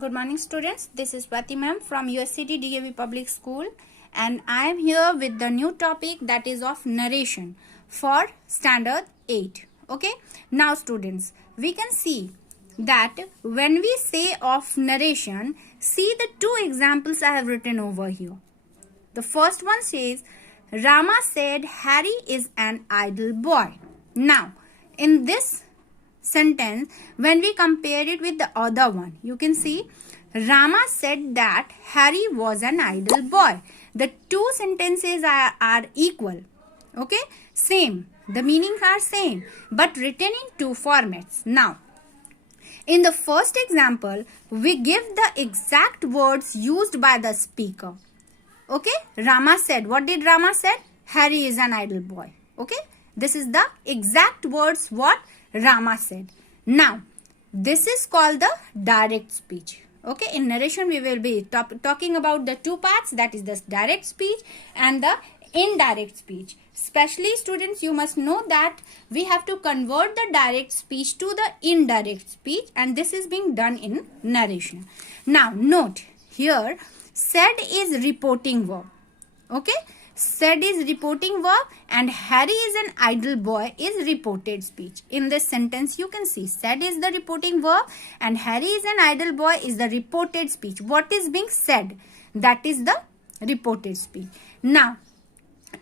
Good morning students, this is Swati ma'am from USCT DAV Public School and I am here with the new topic that is of narration for standard 8. Okay, now students, we can see that when we say of narration, see the two examples I have written over here. The first one says, Rama said Harry is an idle boy. Now, in this sentence, when we compare it with the other one, you can see Rama said that Harry was an idle boy. The two sentences are equal. Okay, same. The meanings are same but written in two formats. Now, in the first example, we give the exact words used by the speaker. Okay, Rama said. What did Rama said? Harry is an idle boy. Okay, this is the exact words what Rama said. Now, this is called the direct speech. Okay, in narration we will be talking about the two parts, that is the direct speech and the indirect speech. Especially students, you must know that we have to convert the direct speech to the indirect speech and this is being done in narration. Now, note here, said is reporting verb. Okay, said is reporting verb and Harry is an idle boy is reported speech. In this sentence you can see said is the reporting verb and Harry is an idle boy is the reported speech. What is being said? That is the reported speech. Now,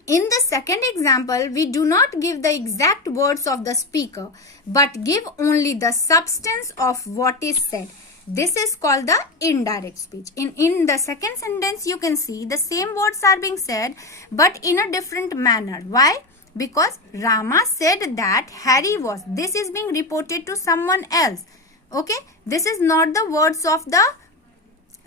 in the second example, we do not give the exact words of the speaker but give only the substance of what is said. This is called the indirect speech. In the second sentence, you can see the same words are being said but in a different manner. Why? Because Rama said that Harry was. This is being reported to someone else. Okay, this is not the words of the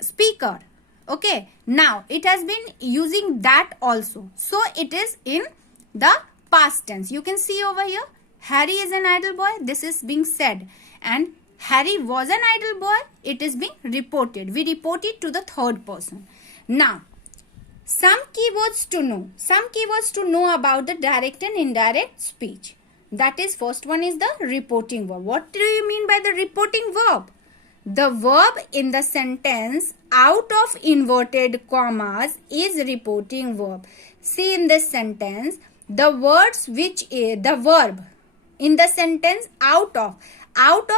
speaker. Okay, now it has been using that also. So it is in the past tense. You can see over here, Harry is an idle boy. This is being said and Harry was an idle boy. It is being reported. We report it to the third person. Now, some keywords to know. Some keywords to know about the direct and indirect speech. That is, first one is the reporting verb. What do you mean by the reporting verb? The verb in the sentence out of inverted commas is reporting verb. See in this sentence, the words which is the verb in the sentence out of,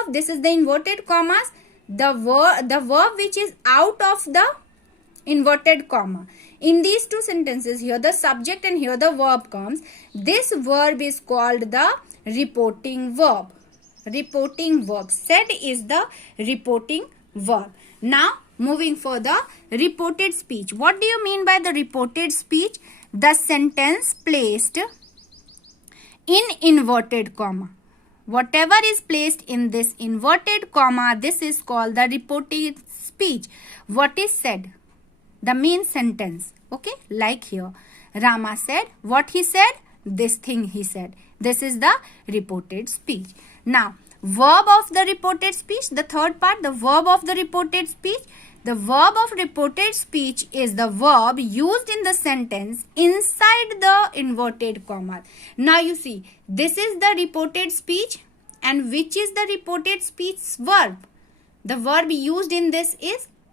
this is the inverted commas, the verb which is out of the inverted comma. In these two sentences, here the subject and here the verb comes. This verb is called the reporting verb. Reporting verb. Said is the reporting verb. Now, moving further, reported speech. What do you mean by the reported speech? The sentence placed in inverted comma. Whatever is placed in this inverted comma, this is called the reported speech. What is said? The main sentence. Okay, like here. Rama said, what he said? This thing he said. This is the reported speech. Now, verb of the reported speech, the third part, the verb of the reported speech. The verb of reported speech is the verb used in the sentence inside the inverted comma. Now you see, this is the reported speech and which is the reported speech verb? The verb used in this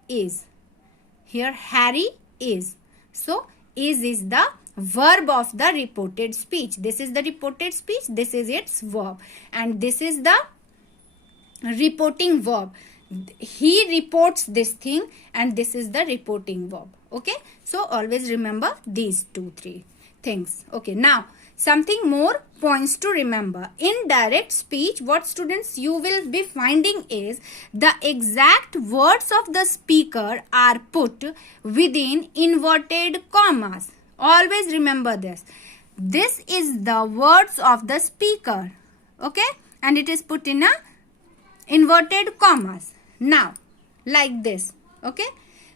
is. Here Harry is. So, is the verb of the reported speech. This is the reported speech. This is its verb. And this is the reporting verb. He reports this thing and this is the reporting verb. Okay, so always remember these 2-3 things. Okay, now something more points to remember. In direct speech, what students you will be finding is the exact words of the speaker are put within inverted commas. Always remember this. This is the words of the speaker. Okay, and it is put in a inverted commas. Now, like this, okay,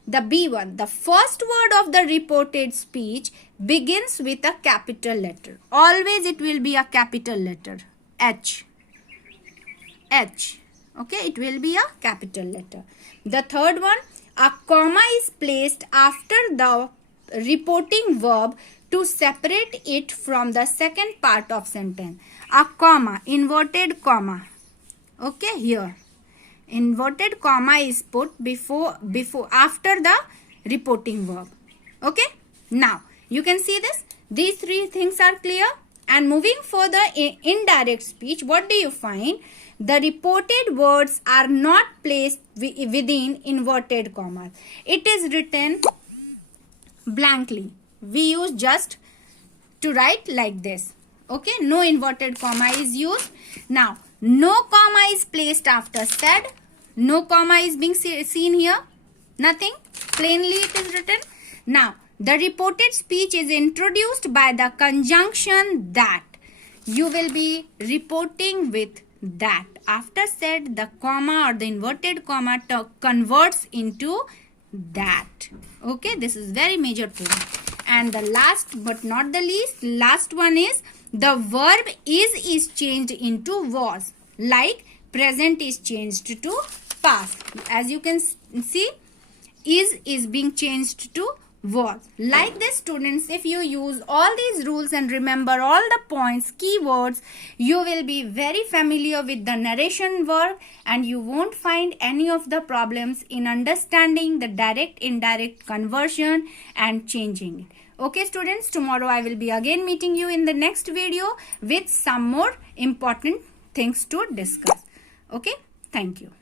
the B1, the first word of the reported speech begins with a capital letter. Always it will be a capital letter, H. Okay, it will be a capital letter. The third one, a comma is placed after the reporting verb to separate it from the second part of sentence. A comma, inverted comma. Okay, here. inverted comma is put before after the reporting verb. Okay, now you can see this. These three things are clear. And moving further in indirect speech, what do you find? The reported words are not placed within inverted commas. It is written blankly. We use just to write like this. Okay, no inverted comma is used. Now, no comma is placed after said. No comma is being seen here. Nothing. Plainly it is written. Now, the reported speech is introduced by the conjunction that. You will be reporting with that. After said, the comma or the inverted comma converts into that. Okay, this is very major point. And the last but not the least, last one is the verb is changed into was. Like present is changed to past. As you can see, is being changed to was. Like this, students, if you use all these rules and remember all the points, keywords, you will be very familiar with the narration verb and you won't find any of the problems in understanding the direct indirect conversion and changing it. Okay, students, tomorrow I will be again meeting you in the next video with some more important things to discuss. Okay, thank you.